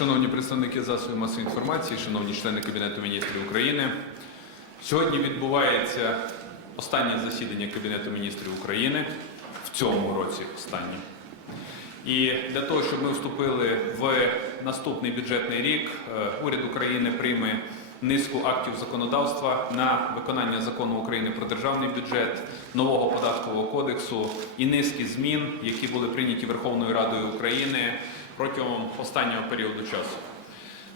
Шановні представники засобів масової інформації, шановні члени Кабінету міністрів України, сьогодні відбувається останнє засідання Кабінету міністрів України в цьому році останнє. І для того, щоб ми вступили в наступний бюджетний рік, е, уряд України прийме низку актів законодавства на виконання закону України про державний бюджет, нового податкового кодексу і низки змін, які були прийняті Верховною Радою України протягом останнього періоду часу.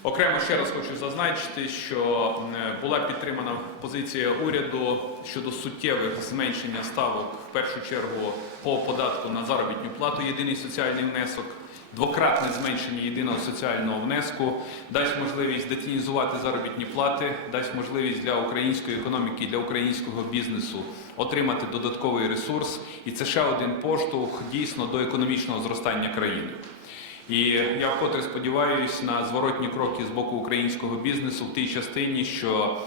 Окремо ще раз хочу зазначити, що е, була підтримана позиція уряду щодо суттєвих зменшення ставок в першу чергу по податку на заробітну плату єдиний соціальний внесок. Двократне зменшення єдиного соціального внеску дасть можливість детінізувати заробітні плати, дасть можливість для української економіки, для українського бізнесу отримати додатковий ресурс, і це ще один поштовх дійсно до економічного зростання країни. І я вкотре сподіваюся на зворотні кроки з боку українського бізнесу в тій частині, що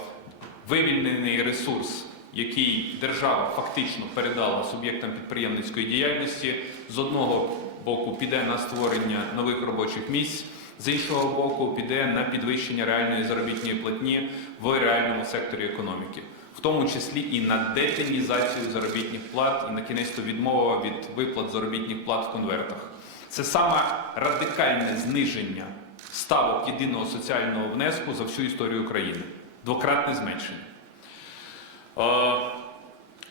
вивільнений ресурс, який держава фактично передала суб'єктам підприємницької діяльності, з одного боку піде на створення нових робочих місць, з іншого боку, піде на підвищення реальної заробітної платні в реальному секторі економіки. В тому числі і на детінізацію заробітних плат, і на кінець відмова від виплат заробітних плат в конвертах. Це саме радикальне зниження ставок єдиного соціального внеску за всю історію України. Двократне зменшення. Е,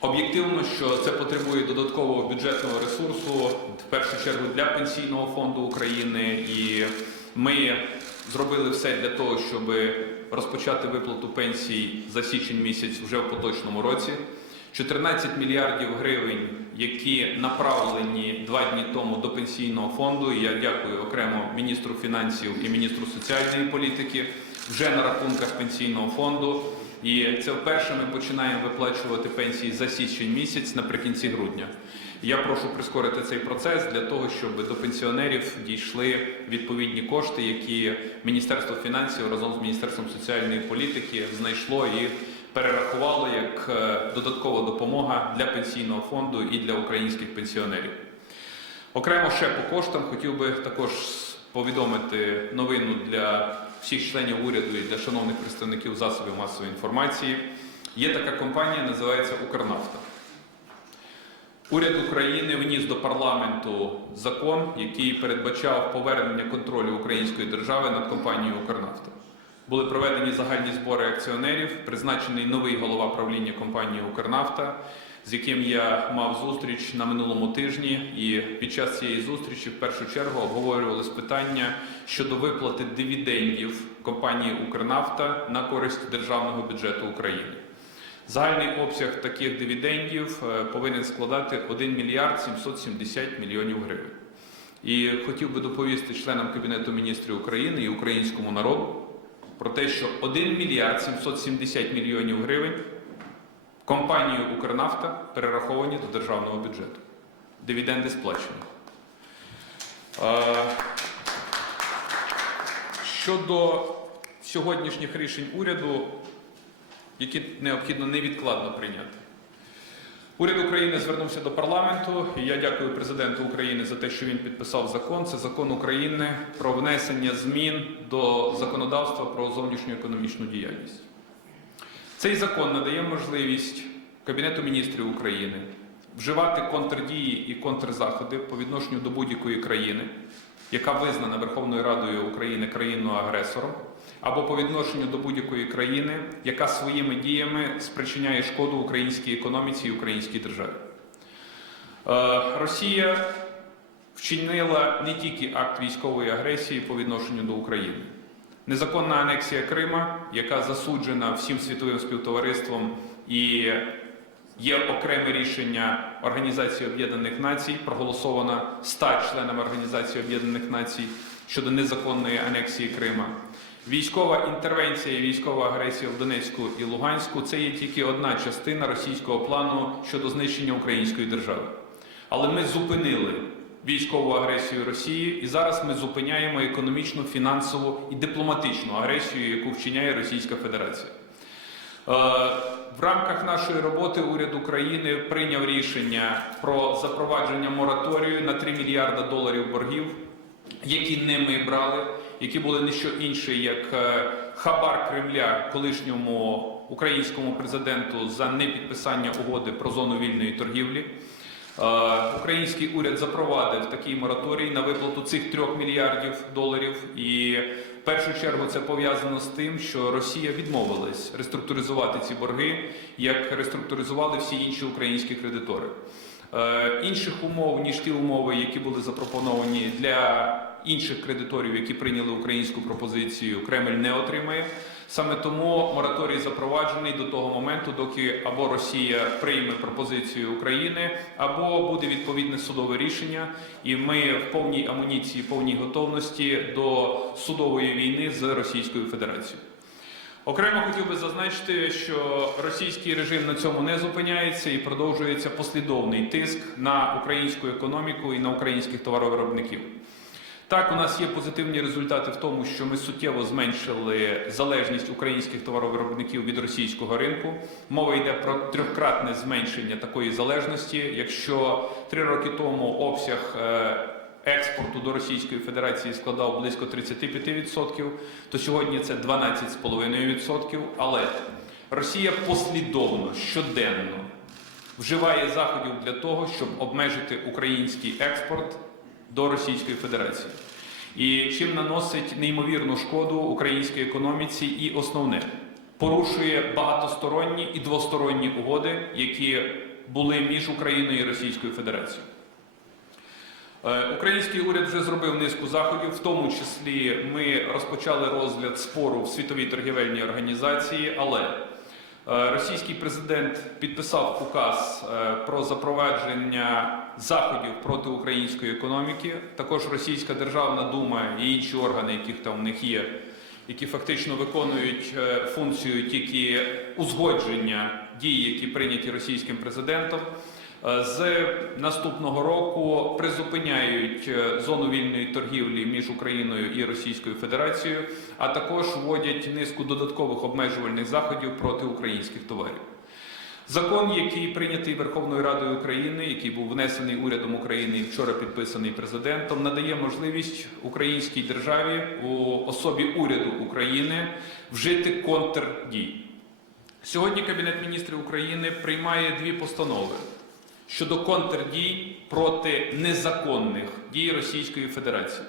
Об'єктивно, що це потребує додаткового бюджетного ресурсу, в першу чергу для Пенсійного фонду України, і ми зробили все для того, щоб розпочати виплату пенсій за січень місяць вже в поточному році. 14 мільярдів гривень, які направлені два дні тому до пенсійного фонду. Я дякую окремо міністру фінансів і міністру соціальної політики вже на рахунках пенсійного фонду. І це вперше ми починаємо виплачувати пенсії за січень місяць наприкінці грудня. Я прошу прискорити цей процес для того, щоб до пенсіонерів дійшли відповідні кошти, які Міністерство фінансів разом з Міністерством соціальної політики знайшло і перерахувало як е, додаткова допомога для пенсійного фонду і для українських пенсіонерів. Окремо ще по коштам хотів би також повідомити новину для всіх членів уряду і для шановних представників засобів масової інформації. Є така компанія, називається Укрнафта. Уряд України вніс до парламенту закон, який передбачав повернення контролю української держави над компанією Укрнафта. Були проведені загальні збори акціонерів, призначений новий голова правління компанії Укрнафта, з яким я мав зустріч на минулому тижні. І під час цієї зустрічі в першу чергу обговорювалось питання щодо виплати дивідендів компанії Укрнафта на користь державного бюджету України. Загальний обсяг таких дивідендів е, повинен складати 1 мільярд 770 мільйонів гривень. І хотів би доповісти членам Кабінету міністрів України і українському народу про те, що 1 мільярд 770 мільйонів гривень компанією Укрнафта перераховані до державного бюджету. Дивіденди сплачені. Е, Щодо сьогоднішніх рішень уряду, які необхідно невідкладно прийняти. Уряд України звернувся до парламенту, і я дякую президенту України за те, що він підписав закон. Це закон України про внесення змін до законодавства про зовнішню економічну діяльність. Цей закон надає можливість Кабінету міністрів України вживати контрдії і контрзаходи по відношенню до будь-якої країни, яка визнана Верховною Радою України країною агресором, або по відношенню до будь-якої країни, яка своїми діями спричиняє шкоду українській економіці і українській державі. Е, Росія вчинила не тільки акт військової агресії по відношенню до України. Незаконна анексія Крима, яка засуджена всім світовим співтовариством і є окреме рішення Організації Об'єднаних Націй, проголосована 100 членами Організації Об'єднаних Націй щодо незаконної анексії Крима. Військова інтервенція і військова агресія в Донецьку і Луганську це є тільки одна частина російського плану щодо знищення української держави. Але ми зупинили військову агресію Росії, і зараз ми зупиняємо економічну, фінансову і дипломатичну агресію, яку вчиняє Російська Федерація. Е, В рамках нашої роботи уряд України прийняв рішення про запровадження мораторію на 3 мільярда доларів боргів які не ми брали, які були не що інше, як е, хабар Кремля колишньому українському президенту за непідписання угоди про зону вільної торгівлі. Е, Український уряд запровадив такий мораторій на виплату цих трьох мільярдів доларів, і в першу чергу це пов'язано з тим, що Росія відмовилась реструктуризувати ці борги, як реструктуризували всі інші українські кредитори. Е, Інших умов ніж ті умови, які були запропоновані для інших кредиторів, які прийняли українську пропозицію, Кремль не отримає. Саме тому мораторій запроваджений до того моменту, доки або Росія прийме пропозицію України, або буде відповідне судове рішення, і ми в повній амуніції, повній готовності до судової війни з Російською Федерацією. Окремо хотів би зазначити, що російський режим на цьому не зупиняється і продовжується послідовний тиск на українську економіку і на українських товаровиробників. Так, у нас є позитивні результати в тому, що ми суттєво зменшили залежність українських товаровиробників від російського ринку. Мова йде про трьохкратне зменшення такої залежності. Якщо три роки тому обсяг е, експорту до Російської Федерації складав близько 35%, то сьогодні це 12,5%. Але Росія послідовно щоденно вживає заходів для того, щоб обмежити український експорт до Російської Федерації. І чим наносить неймовірну шкоду українській економіці, і основне порушує багатосторонні і двосторонні угоди, які були між Україною і Російською Федерацією. Е, Український уряд вже зробив низку заходів, в тому числі ми розпочали розгляд спору в світовій торгівельній організації, але е, російський президент підписав указ е, про запровадження заходів проти української економіки. Також Російська Державна Дума і інші органи, яких там в них є, які фактично виконують функцію тільки узгодження дій, які прийняті російським президентом. Е, З наступного року призупиняють е, зону вільної торгівлі між Україною і Російською Федерацією, а також вводять низку додаткових обмежувальних заходів проти українських товарів. Закон, який прийнятий Верховною Радою України, який був внесений урядом України і вчора підписаний президентом, надає можливість українській державі у особі уряду України вжити контрдій. Сьогодні Кабінет міністрів України приймає дві постанови щодо контрдій проти незаконних дій Російської Федерації.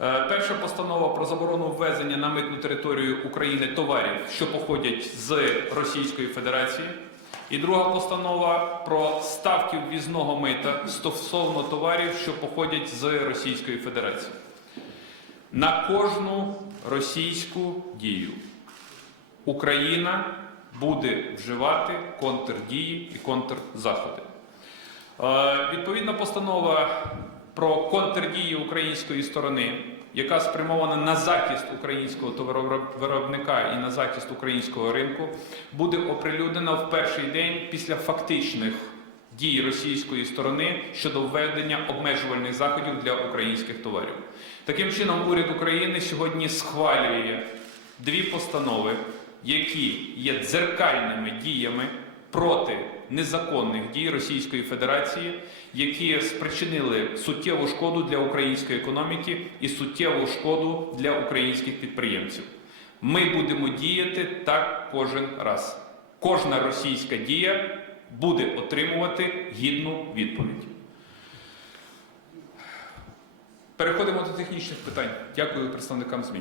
Е, Перша постанова про заборону ввезення на митну територію України товарів, що походять з Російської Федерації. І друга постанова про ставки ввізного мита стосовно товарів, що походять з Російської Федерації. На кожну російську дію Україна буде вживати контрдії і контрзаходи. Е, Відповідна постанова про контрдії української сторони, яка спрямована на захист українського товаровиробника і на захист українського ринку, буде оприлюднена в перший день після фактичних дій російської сторони щодо введення обмежувальних заходів для українських товарів. Таким чином, уряд України сьогодні схвалює дві постанови, які є дзеркальними діями проти незаконних дій Російської Федерації, які спричинили суттєву шкоду для української економіки і суттєву шкоду для українських підприємців. Ми будемо діяти так кожен раз. Кожна російська дія буде отримувати гідну відповідь. Переходимо до технічних питань. Дякую представникам ЗМІ.